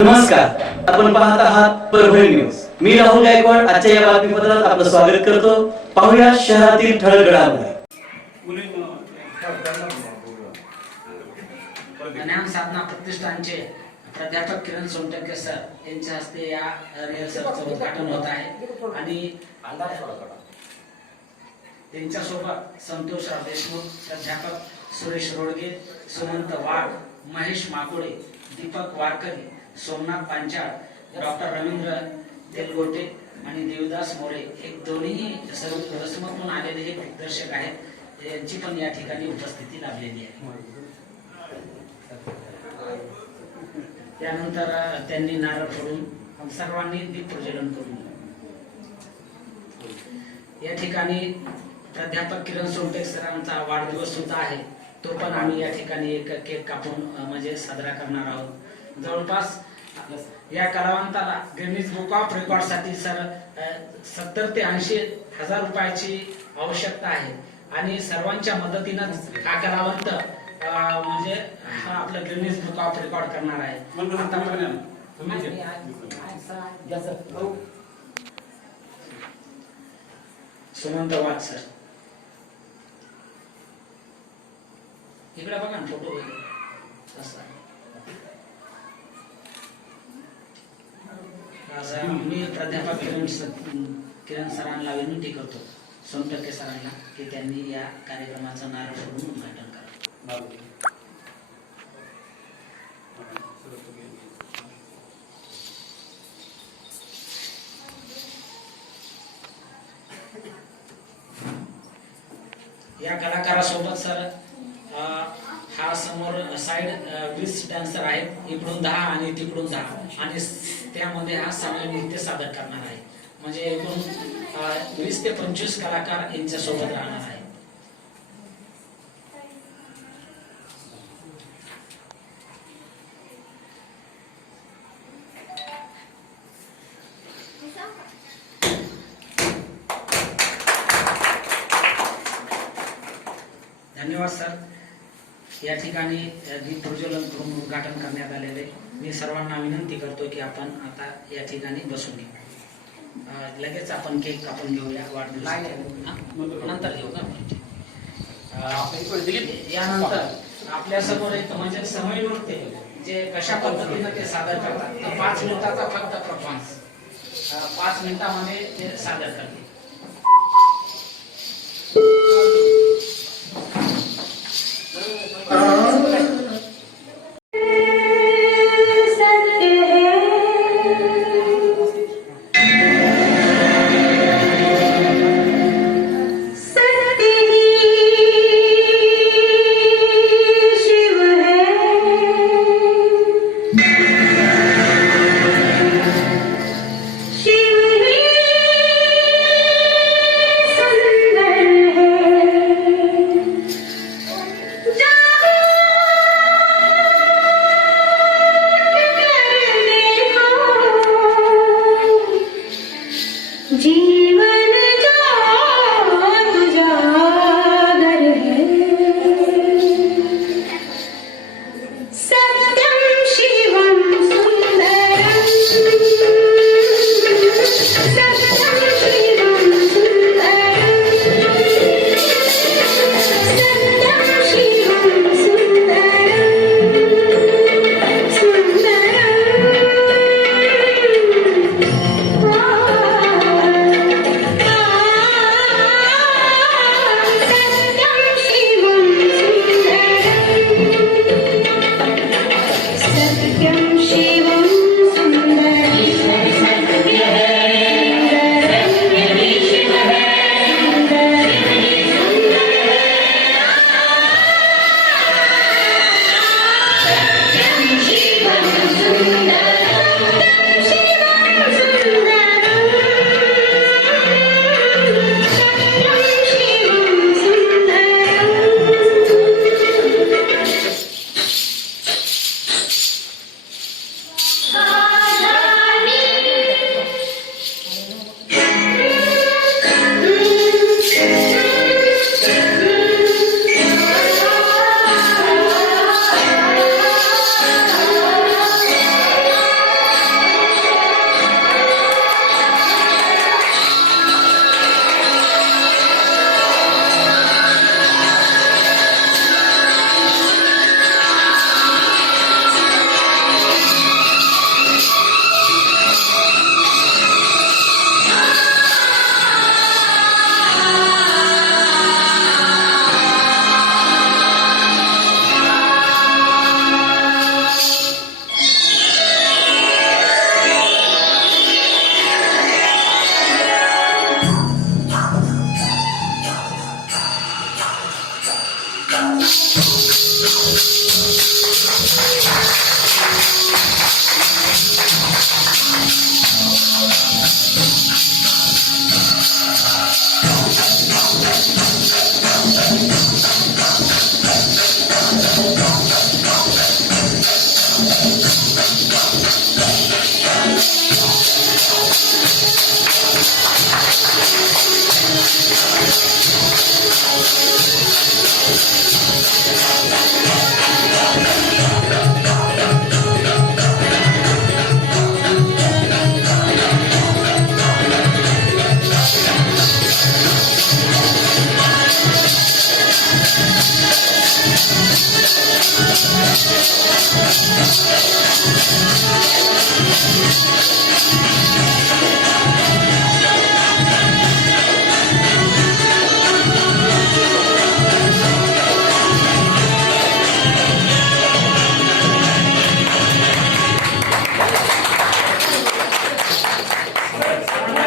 नमस्कार, आपण पाहत आहात परभणी न्यूज. मी राहुल गायकवाड. आजच्या या बातमीपत्रात आपलं स्वागत करतो. पाहूया शहरातील ठळक घडामोडी. ज्ञान साधना प्रतिष्ठानचे प्राध्यापक किरण सोनटके सर यांच्या हस्ते या रिहर्सलचं उद्घाटन होत आहे आणि त्यांच्यासोबत संतोषराव देशमुख, प्राध्यापक सुरेश रोडगे, सुमंत वाघ, महेश माकुळे, दीपक वारकरी, सोमनाथ पांचाळ, डॉक्टर रवींद्र तेलगोटे आणि देवदास मोरे हे दोन्ही रसमतून आलेले हे दिग्दर्शक आहेत. यांची पण या ठिकाणी उपस्थिती लाभलेली आहे. त्यानंतर त्यांनी नारळ फोडून सर्वांनी दीप प्रज्वलन करून या ठिकाणी प्राध्यापक किरण सोनटेक सरांचा वाढदिवस सुद्धा आहे. तो पण आम्ही या ठिकाणी एक केक कापून म्हणजे साजरा करणार आहोत. जवळपास या कलावंताला गिनीज बुक ऑफ रेकॉर्ड साठी सर 70 ते 80 हजार रुपयाची आवश्यकता आहे आणि सर्वांच्या मदतीनं हा कलावंत म्हणजे हा आपलं गिनीज बुक ऑफ रेकॉर्ड करणार आहे. सुमंत वाघ सर इकडे बघा ना फोटो मी प्राध्यापक किरण सरांना विनंती करतो, सोनटके सरांना, की त्यांनी या कार्यक्रमाचं नारळ फोडून उद्घाटन करा. या कलाकारासोबत सर हा समोर साइड 20 डान्सर आहेत, इकडून 10 आणि तिकडून 10 आणि त्यामध्ये हा समय नृत्य सादर करणार आहे. म्हणजे एकूण 20 ते 25 कलाकार यांच्या सोबत राहणार आहे. धन्यवाद सर. या ठिकाणी दीप प्रज्वलन करून उद्घाटन करण्यात आलेले. मी सर्वांना विनंती करतो की आपण आता या ठिकाणी बसून घेऊ. लगेच आपण केक कापून घेऊया. वाढदिवस नंतर घेऊ का? यानंतर आपल्या समोर एक म्हणजे समय नृत्य जे कशा पद्धतीने ते सादर करतात. 5 मिनिटाचा फक्त परफॉर्मन्स 5 मिनिटामध्ये ते सादर करते.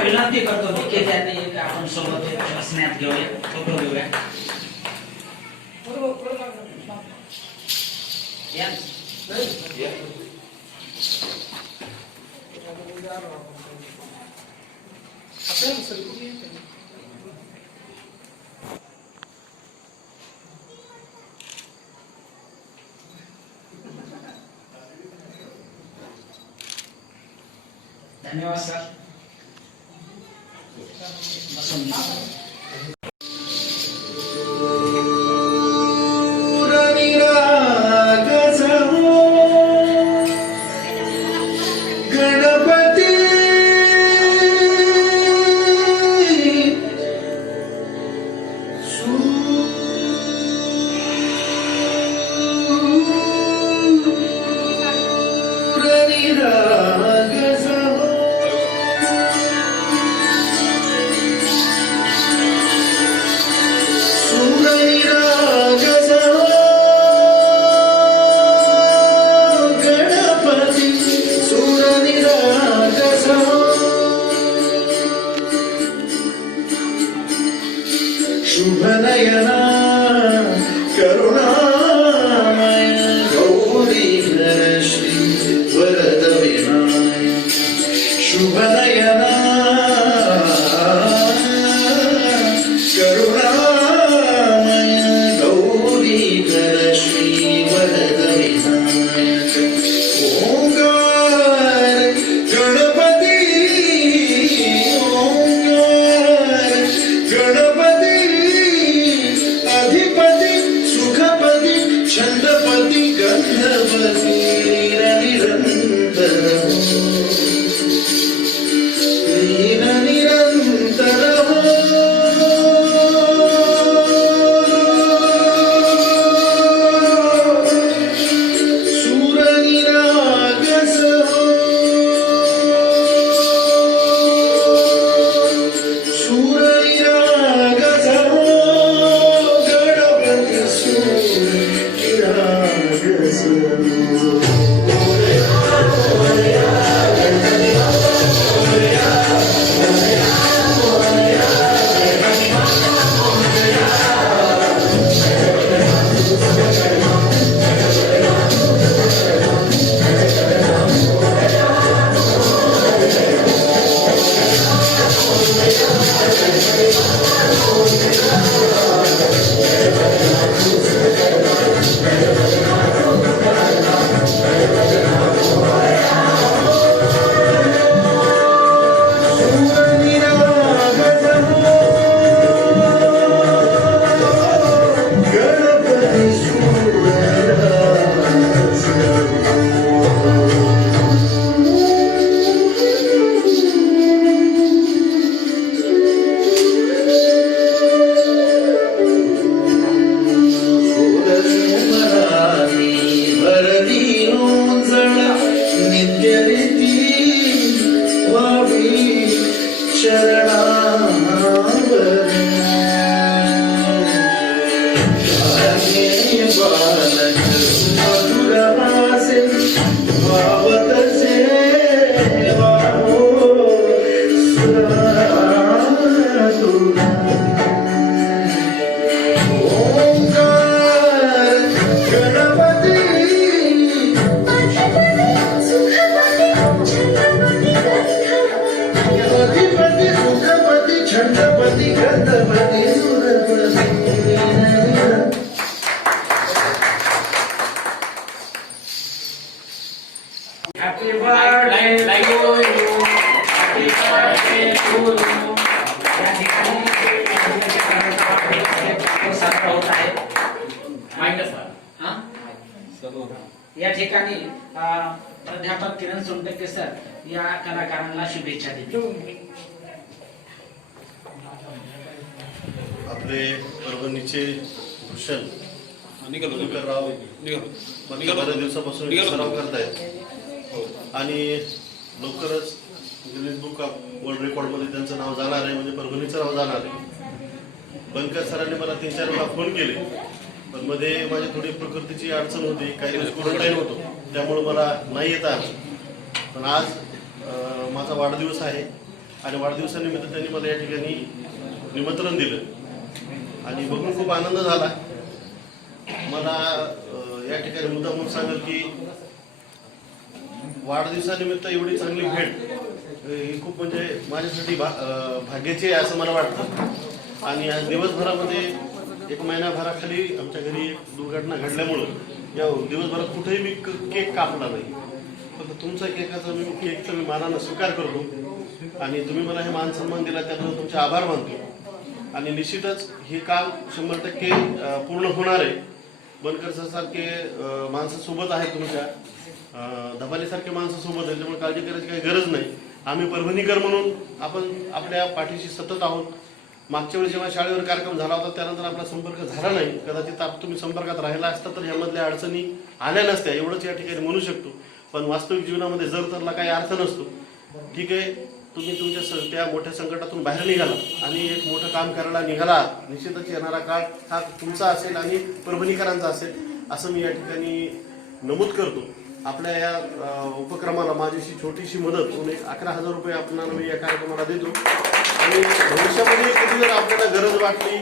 विनंती करतो की त्यांनी एक आपण सोबत एक स्नॅप घेऊया, फोटो घेऊया. या. धन्यवाद सर. बसून घ्या. शुभनयना करुणामय गौरी श्री वरद विनायक शुभनयना करुणामय गौरी श्री वरद विनायक ओंकार गणपती ओंकार गणपती अधिपती सुखपती छंदपती गंधपती निरंतर Happy birthday to you. Happy birthday to you. या ठिकाणी साजरा होत आहे. हा? या ठिकाणी प्राध्यापक किरण सोनटक्के सर या कलाकारांना शुभेच्छा देतील. आपले परभणीचे कुशल राव बऱ्याच दिवसापासून सराव करतायत. आणि लवकरच गिनीज बुक ऑफ वर्ल्ड रेकॉर्डमध्ये त्यांचं नाव जाणार आहे, म्हणजे परभणीचं नाव जाणार आहे. बनकर सरांनी मला 3-4 वेळा फोन केले, पण मध्ये माझी थोडी प्रकृतीची अडचण होती, काही दिवस क्वारंटाईन होतो, त्यामुळे मला नाही येता आलं. पण आज माझा वाढदिवस आहे आणि वाढदिवसानिमित्त त्यांनी मला या ठिकाणी निमंत्रण दिलं आणि बघून खूप आनंद झाला. मला या ठिकाणी मुद्दामून सांगेल की वाढदिवसानिमित्त एवढी चांगली भेट ही खूप म्हणजे माझ्यासाठी भाग्याची आहे असं मला वाटतं. आणि आज दिवसभरामध्ये 1 महिन्याभराखाली आमच्या घरी एक दुर्घटना घडल्यामुळं या दिवसभरात कुठेही मी केक कापला नाही. फक्त तुमचा केकचा मी मानानं स्वीकार करतो आणि तुम्ही मला हे मान सन्मान दिला त्याबद्दल तुमचे आभार मानतो. आणि निश्चितच हे काम 100% पूर्ण होणार आहे. बनकर सारखे माणसं सोबत आहेत, तुमच्या धबालीसारखे माणसं सोबत आहेत, त्यामुळे काळजी करायची काही गरज नाही. आम्ही परभणीकर म्हणून आपण आपल्या पाठीशी सतत आहोत. मागच्या वेळी जेव्हा शाळेवर कार्यक्रम झाला होता त्यानंतर आपला संपर्क झाला नाही. कदाचित तुम्ही संपर्कात राहिला असता तर ह्यामधल्या अडचणी आल्या नसत्या, एवढंच या ठिकाणी म्हणू शकतो. पण वास्तविक जीवनामध्ये जर तरला काही अर्थ नसतो. ठीक आहे, तुम्ही तुमच्या त्या मोठ्या संकटातून बाहेर निघाला आणि एक मोठं काम करायला निघाला. निश्चितच येणारा काळ हा तुमचा असेल आणि परभणीकरांचा असेल असं मी या ठिकाणी नमूद करतो. आपल्या या उपक्रमाला माझीशी छोटीशी मदत म्हणून 11,000 रुपये आपल्याला मी या कार्यक्रमाला देतो. आणि भविष्यामध्ये कधी जर आपल्याला गरज वाटली,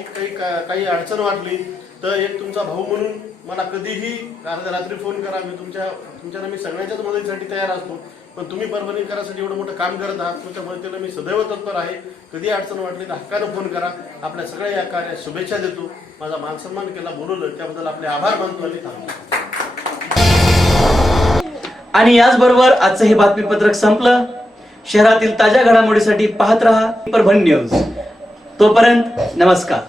काही अडचण वाटली तर एक तुमचा भाऊ म्हणून मला कधीही अर्ध्या रात्री फोन करा. मी तुमच्याला मी सगळ्यांच्याच मदतीसाठी तयार असतो. पण तुम्ही परभणीकरांसाठी एवढं मोठं काम करत आहात, तुमच्या मदतीला मी सदैव तत्पर आहे. कधी अडचण वाटली तर हक्कानं फोन करा. आपल्या सगळ्या या कार्यात शुभेच्छा देतो. माझा मानसन्मान केला, बोलवलं त्याबद्दल आपले आभार मानतो आणि थांबतो. आणि याचबरोबर आजचं हे बातमीपत्रक संपलं. शहरातील ताज्या घडामोडीसाठी पाहत रहा परभणी न्यूज. तोपर्यंत नमस्कार.